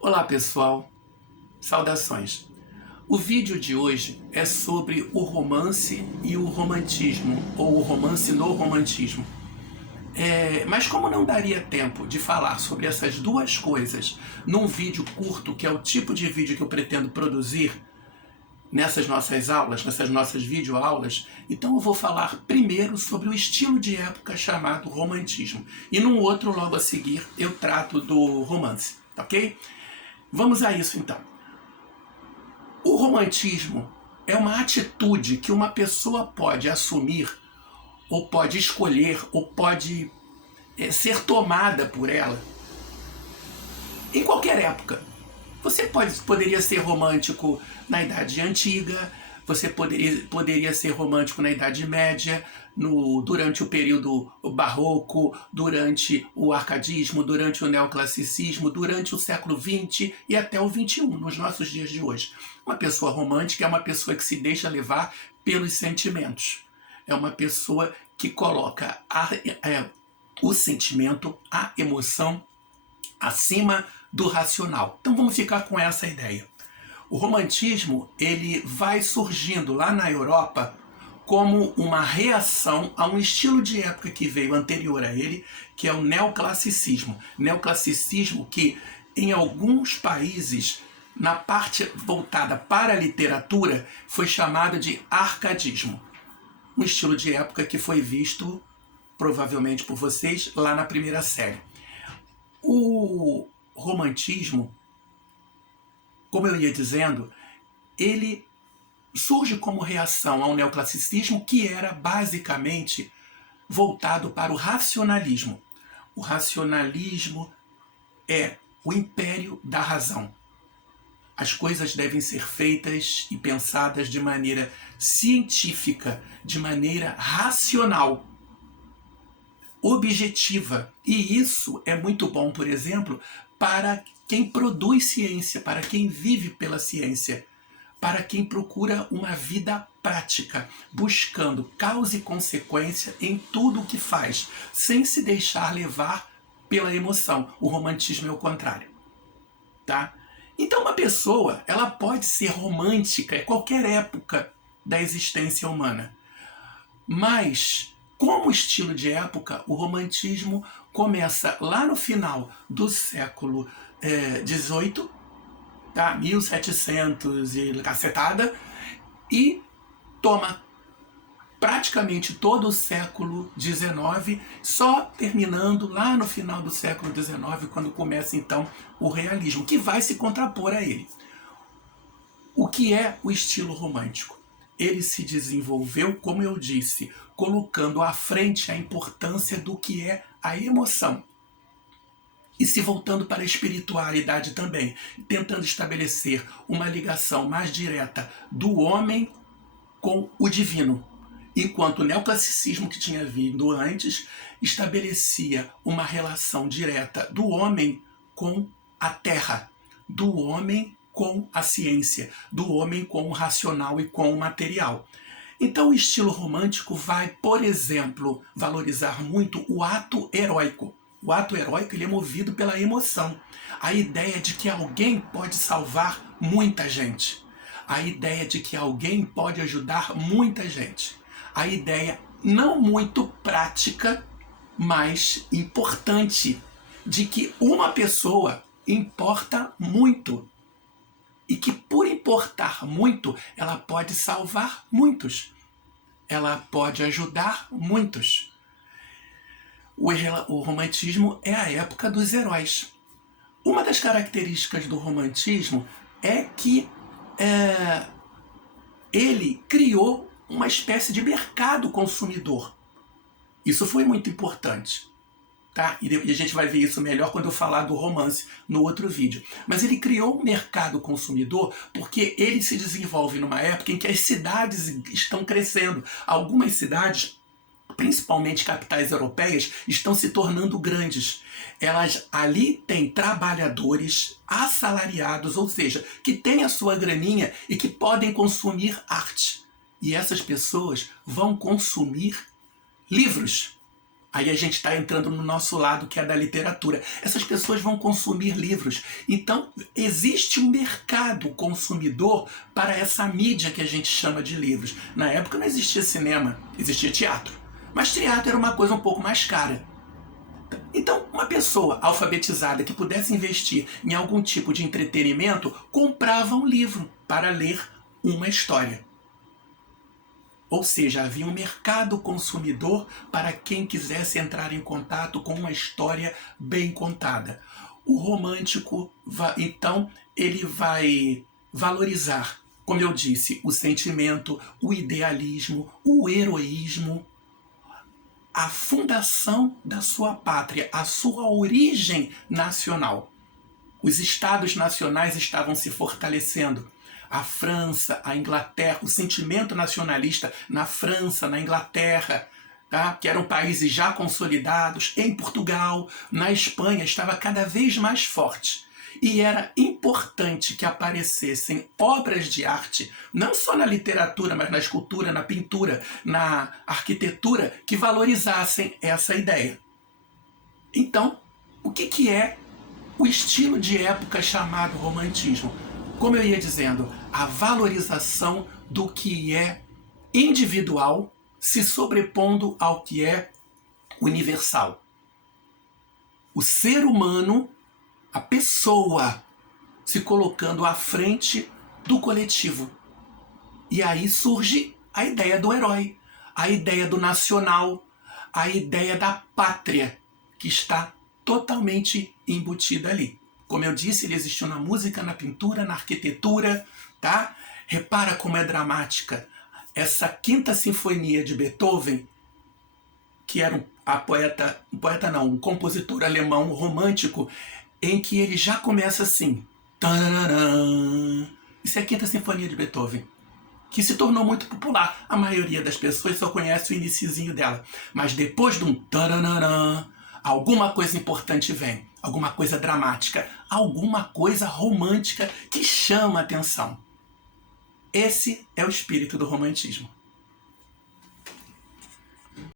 Olá pessoal, saudações. O vídeo de hoje é sobre o romance e o romantismo, ou o romance no romantismo. Mas como não daria tempo de falar sobre essas duas coisas num vídeo curto, que é o tipo de vídeo que eu pretendo produzir nessas nossas aulas, nessas nossas videoaulas, então eu vou falar primeiro sobre o estilo de época chamado romantismo. E num outro, logo a seguir, eu trato do romance, ok? Vamos a isso então. O romantismo é uma atitude que uma pessoa pode assumir, ou pode escolher, ou pode ser tomada por ela em qualquer época. Você poderia ser romântico na Idade Antiga, você poderia ser romântico na Idade Média, durante o período barroco, durante o arcadismo, durante o neoclassicismo, durante o século XX e até o XXI, nos nossos dias de hoje. Uma pessoa romântica é uma pessoa que se deixa levar pelos sentimentos. É uma pessoa que coloca o sentimento, a emoção, acima do racional. Então vamos ficar com essa ideia. O romantismo ele vai surgindo lá na Europa como uma reação a um estilo de época que veio anterior a ele, que é o neoclassicismo. Neoclassicismo que em alguns países, na parte voltada para a literatura, foi chamado de arcadismo. Um estilo de época que foi visto, provavelmente por vocês, lá na primeira série. O romantismo, como eu ia dizendo, ele surge como reação ao neoclassicismo, que era basicamente voltado para o racionalismo. O racionalismo é o império da razão. As coisas devem ser feitas e pensadas de maneira científica, de maneira racional, objetiva. E isso é muito bom, por exemplo, para quem produz ciência, para quem vive pela ciência, para quem procura uma vida prática, buscando causa e consequência em tudo o que faz, sem se deixar levar pela emoção. O romantismo é o contrário, tá? Então uma pessoa, ela pode ser romântica em qualquer época da existência humana, mas como estilo de época, o romantismo começa lá no final do século XVIII, tá? 1700 e cacetada, e toma praticamente todo o século XIX, só terminando lá no final do século XIX, quando começa então o realismo, que vai se contrapor a ele. O que é o estilo romântico? Ele se desenvolveu, como eu disse, colocando à frente a importância do que é a emoção. E se voltando para a espiritualidade também, tentando estabelecer uma ligação mais direta do homem com o divino. Enquanto o neoclassicismo que tinha vindo antes estabelecia uma relação direta do homem com a terra, do homem com a ciência, do homem com o racional e com o material. Então o estilo romântico vai, por exemplo, valorizar muito o ato heróico. O ato heróico ele é movido pela emoção. A ideia de que alguém pode salvar muita gente. A ideia de que alguém pode ajudar muita gente. A ideia não muito prática, mas importante, de que uma pessoa importa muito. E que por importar muito, ela pode salvar muitos. Ela pode ajudar muitos. O romantismo é a época dos heróis. Uma das características do romantismo é que ele criou uma espécie de mercado consumidor. Isso foi muito importante. Tá? E a gente vai ver isso melhor quando eu falar do romance no outro vídeo. Mas ele criou um mercado consumidor porque ele se desenvolve numa época em que as cidades estão crescendo. Algumas cidades, principalmente capitais europeias, estão se tornando grandes. Elas ali têm trabalhadores assalariados, ou seja, que têm a sua graninha e que podem consumir arte. E essas pessoas vão consumir livros. Aí a gente está entrando no nosso lado, que é da literatura. Essas pessoas vão consumir livros. Então, existe um mercado consumidor para essa mídia que a gente chama de livros. Na época não existia cinema, existia teatro. Mas teatro era uma coisa um pouco mais cara. Então, uma pessoa alfabetizada que pudesse investir em algum tipo de entretenimento, comprava um livro para ler uma história. Ou seja, havia um mercado consumidor para quem quisesse entrar em contato com uma história bem contada. O romântico, então, ele vai valorizar, como eu disse, o sentimento, o idealismo, o heroísmo, a fundação da sua pátria, a sua origem nacional. Os estados nacionais estavam se fortalecendo. A França, a Inglaterra, o sentimento nacionalista na França, na Inglaterra, tá? Que eram países já consolidados, em Portugal, na Espanha, estava cada vez mais forte. E era importante que aparecessem obras de arte, não só na literatura, mas na escultura, na pintura, na arquitetura, que valorizassem essa ideia. Então, o que é o estilo de época chamado romantismo? Como eu ia dizendo, a valorização do que é individual se sobrepondo ao que é universal. O ser humano, a pessoa, se colocando à frente do coletivo. E aí surge a ideia do herói, a ideia do nacional, a ideia da pátria, que está totalmente embutida ali. Como eu disse, ele existiu na música, na pintura, na arquitetura, tá? Repara como é dramática. Essa quinta sinfonia de Beethoven, que era um compositor alemão romântico, em que ele já começa assim. Tararã. Isso é a quinta sinfonia de Beethoven, que se tornou muito popular. A maioria das pessoas só conhece o iniciozinho dela. Mas depois de um tararã, alguma coisa importante vem. Alguma coisa dramática, alguma coisa romântica que chama a atenção. Esse é o espírito do romantismo.